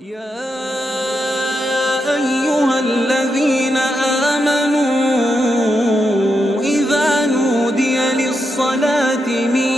يا أيها الذين آمنوا إذا نودي للصلاة من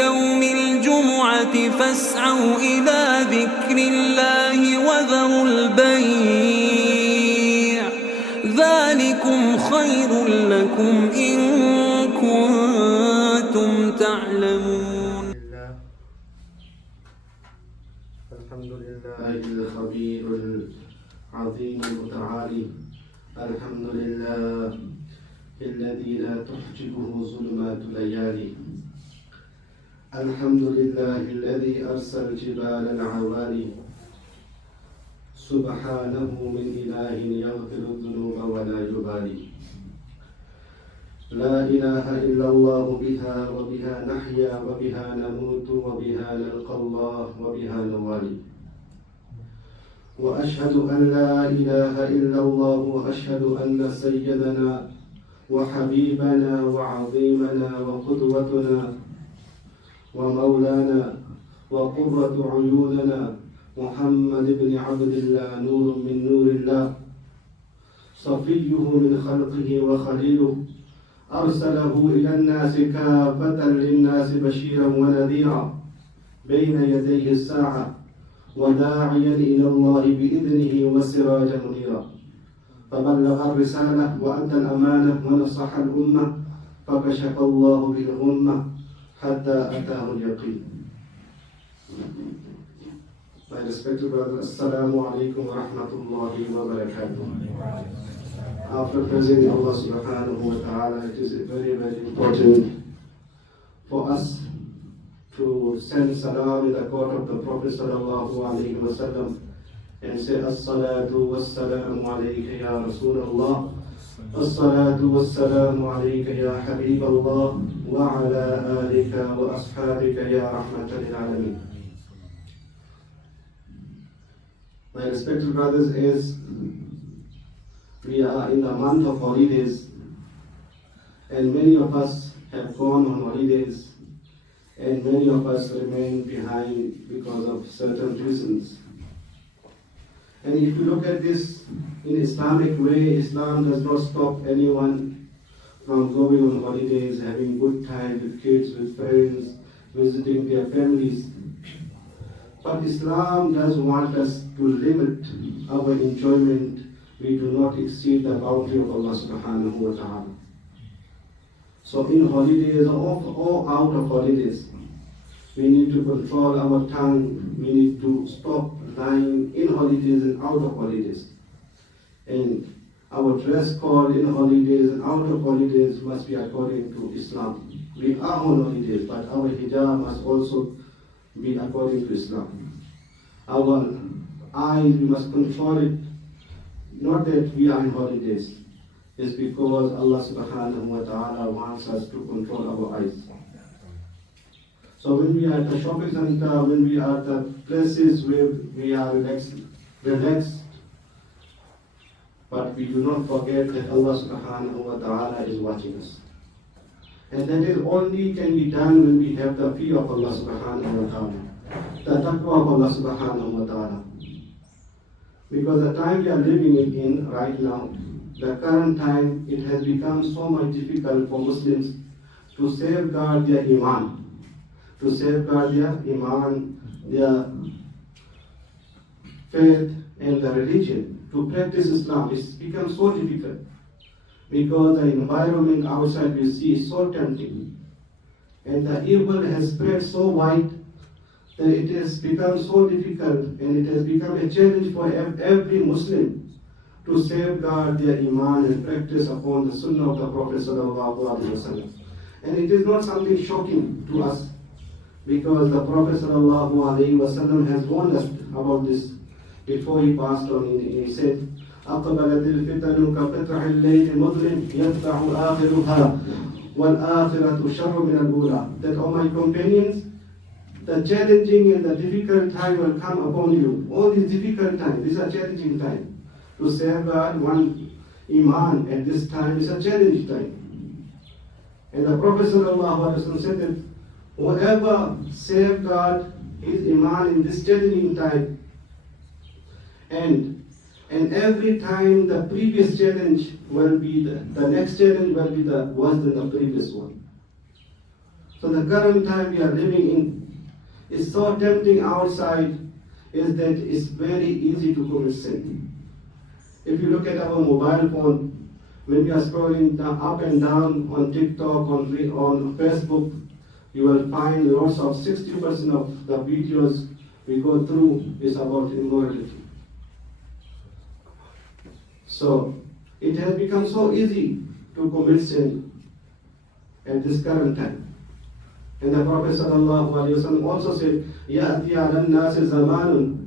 يوم الجمعة فاسعوا إلى ذكر الله وذروا البيع ذلكم خير لكم إن كنتم تعلمون. الحمد لله الخبير العظيم المتعالي. الحمد لله الذي لا تحجبه ظلمات الليالي. الحمد لله الذي أرسل الجبال العوالي. سبحانه من إله يغفر الذنوب ولا يبالي. لا إله إلا الله وبها نحيا وبها نموت وبها نلقى الله وبها نوالي. وأشهد أن لا إله إلا الله وأشهد أن سيدنا وحبيبنا وعظيمنا وقدوتنا ومولانا وقرة عيوننا محمد بن عبد الله نور من نور الله صفيه من خلقه وخليله أرسله إلى الناس كافة للناس بشيرا ونذيرا بين يديه الساعة وداعيا إلى الله بإذنه وسراجا منيرا. فبلغ الرسالة وأدى الأمانة ونصح الأمة فكشف الله به الغمة حتى أتاه اليقين. My respected brothers, Assalamu alaikum wa rahmatullahi wa barakatuh. After praising Allah subhanahu wa ta'ala, it is very, very important for us to send salam in the court of the Prophet sallallahu alayhi wa sallam and say as-salatu was-salamu alayka ya Rasulullah, as-salatu was-salamu alayka ya Habib Allah, wa ala alika wa ashabika ya rahmatan lil alamin. My respected brothers, as we are in the month of holidays and many of us have gone on holidays and many of us remain behind because of certain reasons. And if you look at this in Islamic way, Islam does not stop anyone from going on holidays, having good time with kids, with friends, visiting their families. But Islam does want us to limit our enjoyment. We do not exceed the boundary of Allah subhanahu wa ta'ala. So in holidays or out of holidays, we need to control our tongue. We need to stop lying in holidays and out of holidays. And our dress code in holidays and out of holidays must be according to Islam. We are on holidays, but our hijab must also be according to Islam. Our eyes, we must control it. Not that we are in holidays. It's because Allah subhanahu wa ta'ala wants us to control our eyes. So when we are at the shopping center, when we are at the places where we are relaxed, but we do not forget that Allah subhanahu wa ta'ala is watching us. And that is only can be done when we have the fear of Allah subhanahu wa ta'ala, the taqwa of Allah subhanahu wa ta'ala. Because the time we are living in right now, the current time, it has become so much difficult for Muslims to safeguard their iman, their faith and the religion, to practice Islam. It's become so difficult because the environment outside we see is so tempting and the evil has spread so wide that it has become so difficult and it has become a challenge for every Muslim to safeguard their iman and practice upon the sunnah of the Prophet sallallahu alaihi wasallam. And it is not something shocking to us because the Prophet sallallahu alaihi wasallam has warned us about this before he passed on. He said, أقبلت الفتن كقطع الليل مظلم يتبع آخرها والآخرة شر من الأولى. That, all my companions, the challenging and the difficult time will come upon you. All these difficult times, these are challenging times. To safeguard one iman at this time is a challenging time. And the Prophet ﷺ said that whoever safeguard his iman in this challenging time, And every time the previous challenge will be the next challenge will be the worse than the previous one. So the current time we are living in is so tempting outside, is that it's very easy to commit sin. If you look at our mobile phone, when you are scrolling up and down on TikTok, on Facebook, you will find lots of 60% of the videos we go through is about immorality. So it has become so easy to commit sin at this current time. And the Prophet ﷺ also said, يَأْتِي عَلَى النَّاسِ زَمَانٌ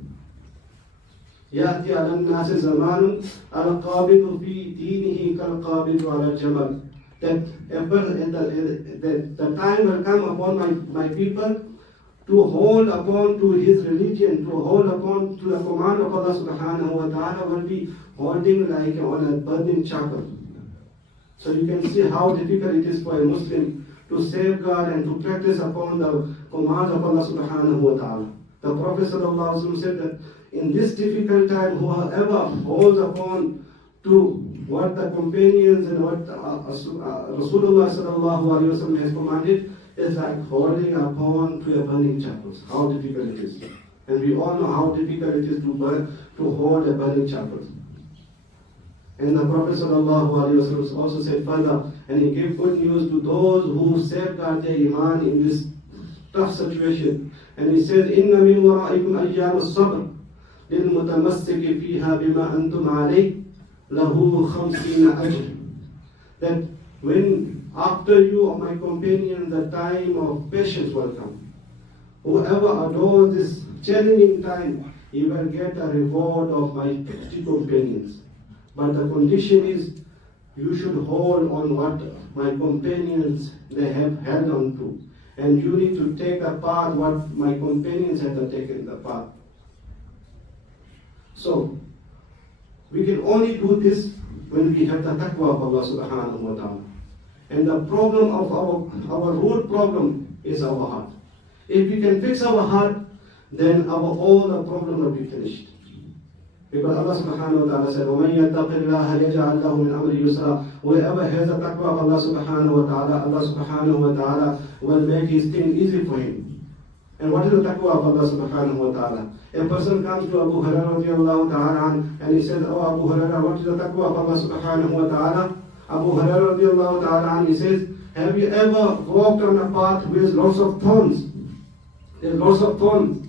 يَأْتِي عَلَى النَّاسِ زَمَانٌ الْقَابِضُ فِي دِينِهِ كَالْقَابِضُ عَلَى الْجَمَلِ. That the time will come upon my people to hold upon to his religion, to hold upon to the command of Allah subhanahu wa ta'ala, will be holding like on a burning charcoal. So you can see how difficult it is for a Muslim to safeguard and to practice upon the command of Allah subhanahu wa ta'ala. The Prophet sallallahu alaihi wasallam said that in this difficult time, whoever holds upon to what the companions and what Rasulullah sallallahu alaihi wasallam has commanded, is like holding upon to a burning charcoal. How difficult it is. And we all know how difficult it is to hold a burning charcoal. And the Prophet ﷺ also said further, and he gave good news to those who safeguard their iman in this tough situation. And he said, إِنَّ مِنْ وَرَائِكُمْ أَيَّامُ الصَّبْرِ لِلْمُتَمَسِّكِ فِيهَا بِمَا أَنْتُمْ عَلَيْهِ لَهُ 50 أَجْرٍ. That when after you, O my companion, the time of patience will come. Whoever adores this challenging time, he will get a reward of my 50 companions. But the condition is, you should hold on what my companions they have held on to. And you need to take apart what my companions have taken apart. So, we can only do this when we have the taqwa of Allah subhanahu wa ta'ala. And the problem of our root problem is our heart. If we can fix our heart, then all the problem will be finished. Because Allah subhanahu wa ta'ala said, وَمَنْ يَتَّقِ اللَّهَ يَجْعَلْ لَهُ مِنْ أَمْرِهِ يُسْرًا. Whoever has the taqwa of Allah subhanahu wa ta'ala, Allah subhanahu wa ta'ala will make his thing easy for him. And what is the taqwa of Allah subhanahu wa ta'ala? A person comes to Abu Hurairah radiallahu ta'ala and he says, oh Abu Hurairah, what is the taqwa of Allah subhanahu wa ta'ala? Abu Hurairah radiallahu ta'ala, he says, have you ever walked on a path with lots of thorns? There's lots of thorns.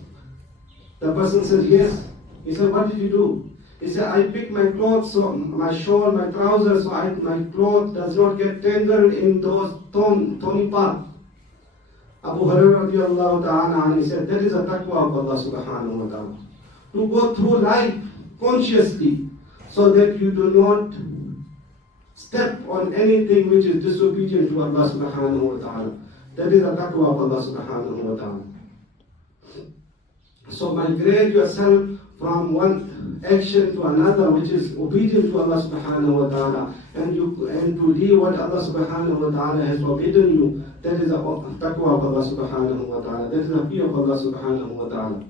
The person says, yes. He said, what did you do? He said, I picked my clothes, so my shawl, my trousers, so my clothes does not get tangled in those thorny paths. Abu Hurairah radiallahu ta'ala, he said, that is a taqwa of Allah subhanahu wa ta'ala. To go through life consciously, so that you do not step on anything which is disobedient to Allah subhanahu wa ta'ala. That is a taqwa of Allah subhanahu wa ta'ala. So migrate yourself from one action to another which is obedient to Allah subhanahu wa ta'ala, and to leave what Allah subhanahu wa ta'ala has forbidden you. That is a taqwa of Allah subhanahu wa ta'ala. That is a fear of Allah subhanahu wa ta'ala.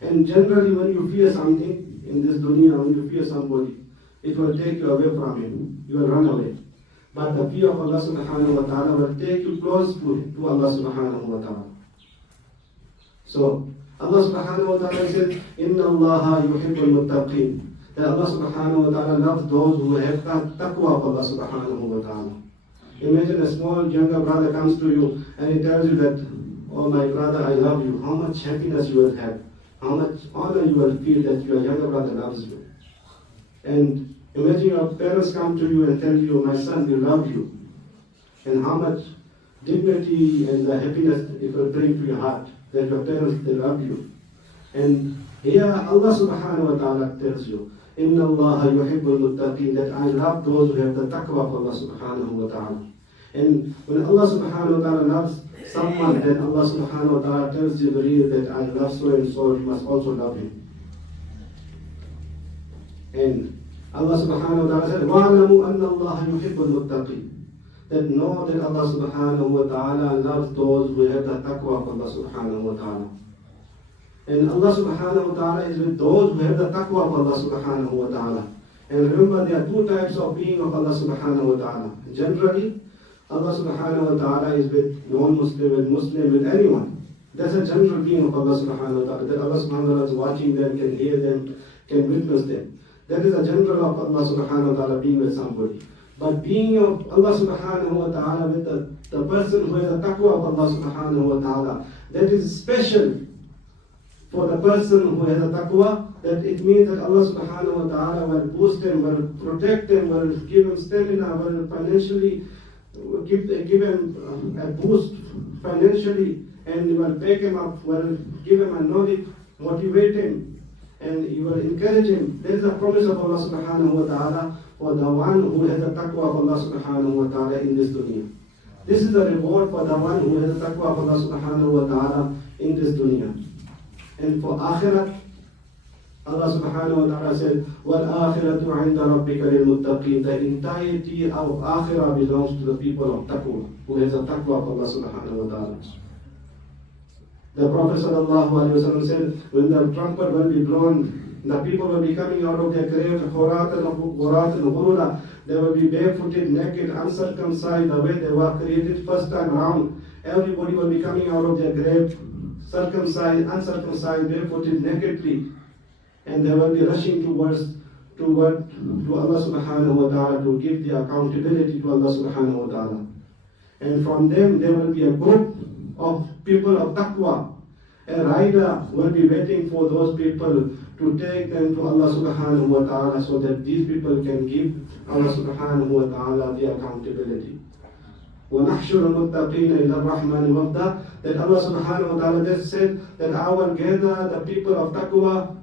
And generally when you fear something in this dunya, when you fear somebody, it will take you away from him. You will run away. But the fear of Allah subhanahu wa ta'ala will take you close to Allah subhanahu wa ta'ala. So Allah subhanahu wa ta'ala said, Inna Allaha yuhibbul muttaqin. That Allah subhanahu wa ta'ala loves those who have taqwa of Allah subhanahu wa ta'ala. Imagine a small younger brother comes to you and he tells you that, oh my brother, I love you. How much happiness you will have. How much honor you will feel that your younger brother loves you. And imagine your parents come to you and tell you, my son, we love you. And how much dignity and the happiness it will bring to your heart. That your parents, they love you. And here Allah subhanahu wa ta'ala tells you, Inna Allaha yuhibbul muttaqin, that I love those who have the taqwa of Allah subhanahu wa ta'ala. And when Allah subhanahu wa ta'ala loves someone, then Allah subhanahu wa ta'ala tells Jibreel that I love so and so, you must also love him. And Allah subhanahu wa ta'ala said, وَعْلَمُوا أَنَّ اللَّهَ يُحِبُّ الْمُتَّقِينَ. That know that Allah subhanahu wa ta'ala loves those who have the taqwa of Allah subhanahu wa ta'ala. And Allah subhanahu wa ta'ala is with those who have the taqwa of Allah subhanahu wa ta'ala. And remember, there are two types of being of Allah subhanahu wa ta'ala. Generally, Allah subhanahu wa ta'ala is with non-Muslim, with Muslim, with anyone. That's a general being of Allah subhanahu wa ta'ala. That Allah subhanahu wa ta'ala is watching them, can hear them, can witness them. That is a general of Allah subhanahu wa ta'ala being with somebody. But being of Allah subhanahu wa ta'ala with the person who has a taqwa of Allah subhanahu wa ta'ala, that is special for the person who has a taqwa, that it means that Allah subhanahu wa ta'ala will boost them, will protect them, will give them stamina, will financially give him a boost financially, and will back him up, will give him a knowledge, motivate him, and you will encourage him. That is a promise of Allah subhanahu wa ta'ala for the one who has the taqwa of Allah subhanahu wa ta'ala in this dunya. This is the reward for the one who has the taqwa of Allah subhanahu wa ta'ala in this dunya. And for akhirat, Allah subhanahu wa ta'ala said, وَالْآخِرَةُ عِنْدَ رَبِّكَ لِلْمُتَّقِينَ. The entirety of akhirah belongs to the people of taqwa, who has the taqwa of Allah subhanahu wa ta'ala. The Prophet sallallahu alayhi wa sallam said, when the trumpet will be blown, the people will be coming out of their grave, they will be barefooted, naked, uncircumcised, the way they were created first time around. Everybody will be coming out of their grave, circumcised, uncircumcised, barefooted, nakedly. And they will be rushing to Allah subhanahu wa ta'ala to give the accountability to Allah subhanahu wa ta'ala. And from them there will be a group of people of taqwa. A rider will be waiting for those people to take them to Allah subhanahu wa ta'ala, so that these people can give Allah subhanahu wa ta'ala the accountability. وَنَحْشُرُ الْمُتَّقِينَ إِلَى الرَّحْمَنِ وَفْدًا. That Allah subhanahu wa ta'ala just said that I will gather the people of taqwa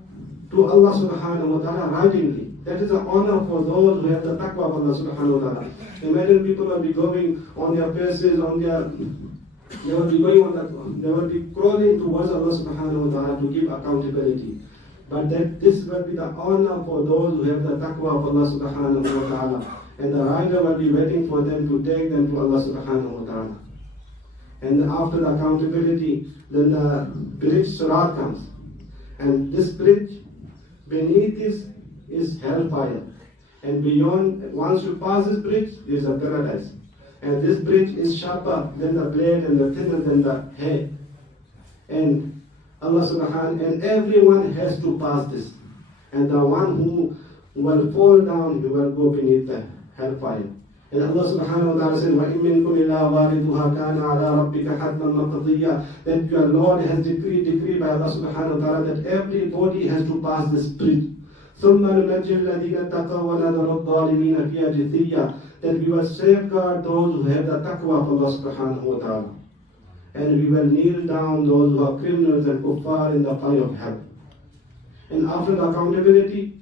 to Allah subhanahu wa ta'ala ridingly. That is an honor for those who have the taqwa of Allah subhanahu wa ta'ala. Imagine people will be going on their faces, they will be crawling towards Allah subhanahu wa ta'ala to give accountability. But that this will be the honor for those who have the taqwa of Allah subhanahu wa ta'ala. And the rider will be waiting for them to take them to Allah subhanahu wa ta'ala. And after the accountability, then the bridge Sirat comes. And this bridge, beneath this is hellfire. And beyond, once you pass this bridge, there is a paradise. And this bridge is sharper than the blade and the thinner than the hair. And Allah subhanahu, and everyone has to pass this. And the one who will fall down, he will go beneath the hellfire. And Allah subhanahu wa ta'ala said, وَإِن مِّنكُمْ إِلَّا وَارِدُهَا كَانَ عَلَىٰ رَبِّكَ حَتْمًا مَقْضِيًّا. That your Lord has decreed by Allah subhanahu wa ta'ala that everybody has to pass this bridge. ثُمَّ نُنَجِّي الَّذِينَ اتَّقَوْا وَنَذَرُ الظَّالِمِينَ فِيهَا جِثِيًّا. That we will safeguard those who have the taqwa of Allah subhanahu wa ta'ala. And we will kneel down those who are criminals and kuffar in the fire of hell. And after the accountability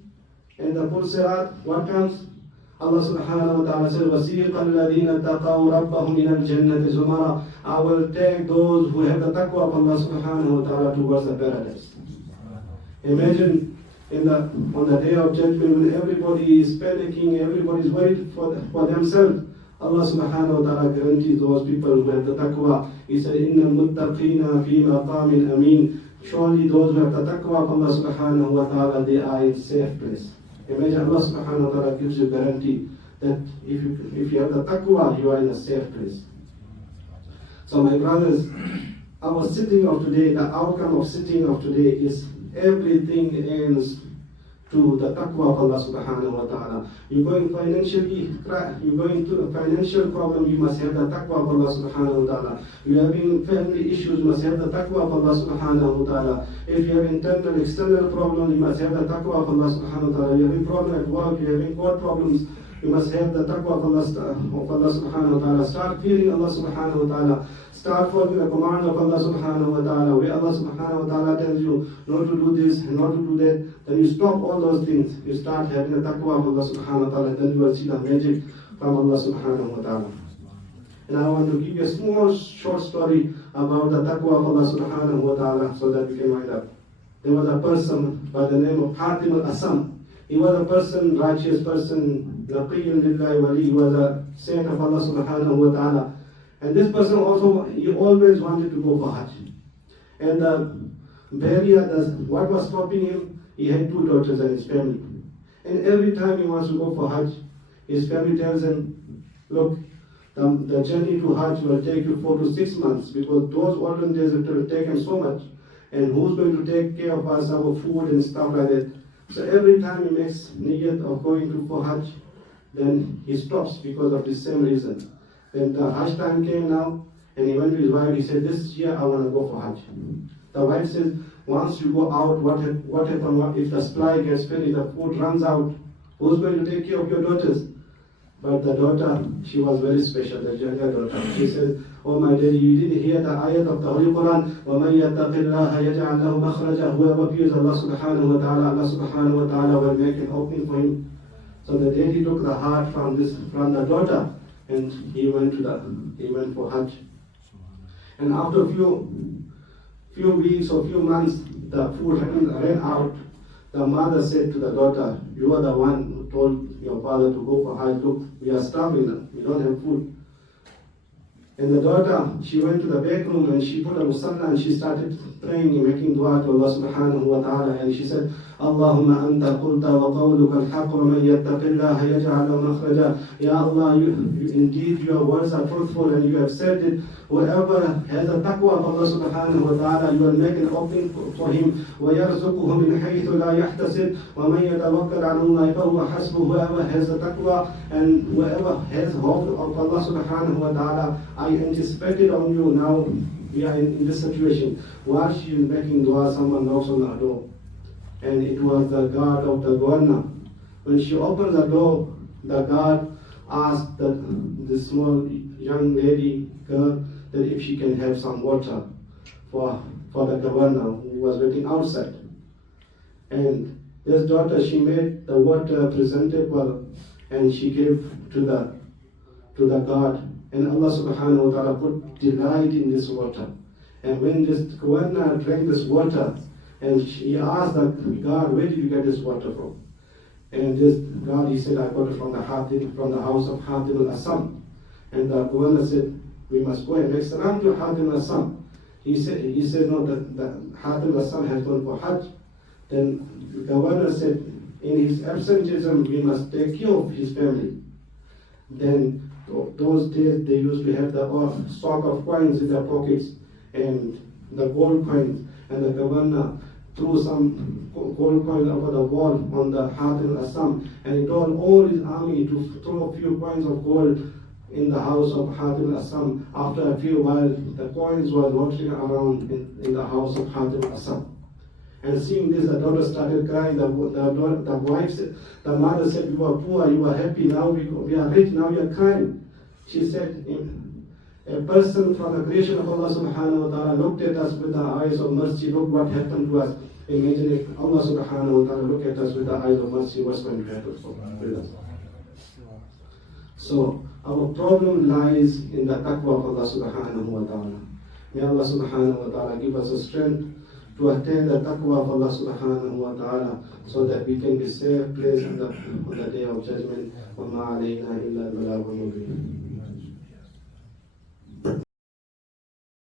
and the full sirat, what comes? Allah subhanahu wa ta'ala said, وَسِيقَ الَّذِينَ اتَّقَوْا رَبَّهُمْ إِلَى الْجَنَّةِ زُمَرًا. I will take those who have the taqwa of Allah subhanahu wa ta'ala towards the paradise. Imagine on the day of judgment when everybody is panicking, everybody is worried for themselves. Allah subhanahu wa ta'ala guarantees those people who have the taqwa. He said, إِنَّ الْمُتَّقِينَ فِي مَقَامٍ أَمِينٍ. Surely those who have the taqwa of Allah subhanahu wa ta'ala, they are in safe place. Imagine Allah subhanahu wa ta'ala gives you guarantee that if you have the taqwa, you are in a safe place. So my brothers, our sitting of today, the outcome of sitting of today is everything ends to the taqwa of Allah subhanahu wa ta'ala. You're going to a financial problem, you must have the taqwa of Allah subhanahu wa ta'ala. You're having family issues, you must have the taqwa of Allah subhanahu wa ta'ala. If you have internal, external problems, you must have the taqwa of Allah subhanahu wa ta'ala. You're having problems at work, you're having court problems, you must have the taqwa of Allah subhanahu wa ta'ala. Start fearing Allah subhanahu wa ta'ala. Start following the command of Allah subhanahu wa ta'ala. Where Allah subhanahu wa ta'ala tells you not to do this and not to do that, then you stop all those things. You start having the taqwa of Allah subhanahu wa ta'ala. Then you will see the magic from Allah subhanahu wa ta'ala. And I want to give you a small short story about the taqwa of Allah subhanahu wa ta'ala so that we can wind up. There was a person by the name of Hatim al-Asam. He was a person, righteous person, naqiyyun lillahi wali. He was a saint of Allah subhanahu wa ta'ala. And this person also, he always wanted to go for Hajj. And barrier, what was stopping him? He had 2 daughters and his family. And every time he wants to go for Hajj, his family tells him, look, the journey to Hajj will take you 4 to 6 months, because those olden days it will take him so much. And who's going to take care of us, our food and stuff like that? So every time he makes niyyat of going to for Hajj, then he stops because of the same reason. When the Hajj time came now, and he went to his wife, he said, this year I want to go for Hajj. The wife says, once you go out, what happens if the supply gets finished, the food runs out? Who's going to take care of your daughters? But the daughter, she was very special, the younger daughter. She said, oh my daddy, you didn't hear the ayat of the Holy Quran, وَمَنْ يَتَّقِ اللَّهَ يَجْعَلْ لَهُ مَخْرَجًا. Whoever fears Allah subhanahu wa ta'ala, Allah subhanahu wa ta'ala will make an opening for him. So the daddy took the heart from the daughter, and he went for Hajj. And after a few weeks or few months, the food ran out. The mother said to the daughter, you are the one who told your father to go for Hajj. Look, we are starving now. We don't have food. And the daughter, she went to the back room and she put a musalla and she started praying and making dua to Allah subhanahu wa ta'ala. And she said, Allahumma anta qulta wa qawluka al-haq wa man yattaqillaha yaj'al lahu makhraja. Ya Allah, indeed your words are truthful and you have said it. Whoever has a taqwa of Allah subhanahu wa ta'ala, you will make an opening for him. وَيَرْزُقُهُ مِنْ حَيْثُ لَا يَحْتَسِبُ وَمَنْ يَتَوَكَّلْ عَلَى اللَّهِ فَهُوَ حَسْبُهُ. Whoever has a taqwa and whoever has hope of Allah subhanahu wa ta'ala, I anticipated on you. Now we are in this situation. While she is making dua, someone knocks on the door. And it was the guard of the governor. When she opened the door, the guard asked the small young girl that if she can have some water for the governor who was waiting outside. And this daughter, she made the water presentable and she gave to the guard. And Allah subhanahu wa ta'ala put delight in this water. And when this governor drank this water, and he asked the guard, where did you get this water from? And this guard, he said, I got it from the house of Hatim al-Assam. And the governor said, we must go and make salam to Hatim al-Assam. He said, no, the Hatim al-Assam has gone for Hajj. Then the governor said, in his absenteeism, we must take care of his family. Then those days, they used to have the stock of coins in their pockets, and the gold coins, and the governor threw some gold coins over the wall on the Hatim al-Assam, and he told all his army to throw a few coins of gold in the house of Hatim al-Assam. After a few while, the coins were rotting around in the house of Hatim al-Assam. And seeing this, the daughter started crying. The wife said, the mother said, you are poor, you are happy, now we are rich, now you are crying. She said, a person from the creation of Allah subhanahu wa ta'ala looked at us with the eyes of mercy. Look what happened to us. Imagine if Allah subhanahu wa ta'ala looked at us with the eyes of mercy, what's going to happen with us? So our problem lies in the taqwa of Allah subhanahu wa ta'ala. May Allah subhanahu wa ta'ala give us the strength to attain the taqwa of Allah subhanahu wa ta'ala, so that we can be safe placed on the day of judgment. وَمَا عَلَيْنَا إِلَّا الْبَلَاغُ الْمُبِينُ.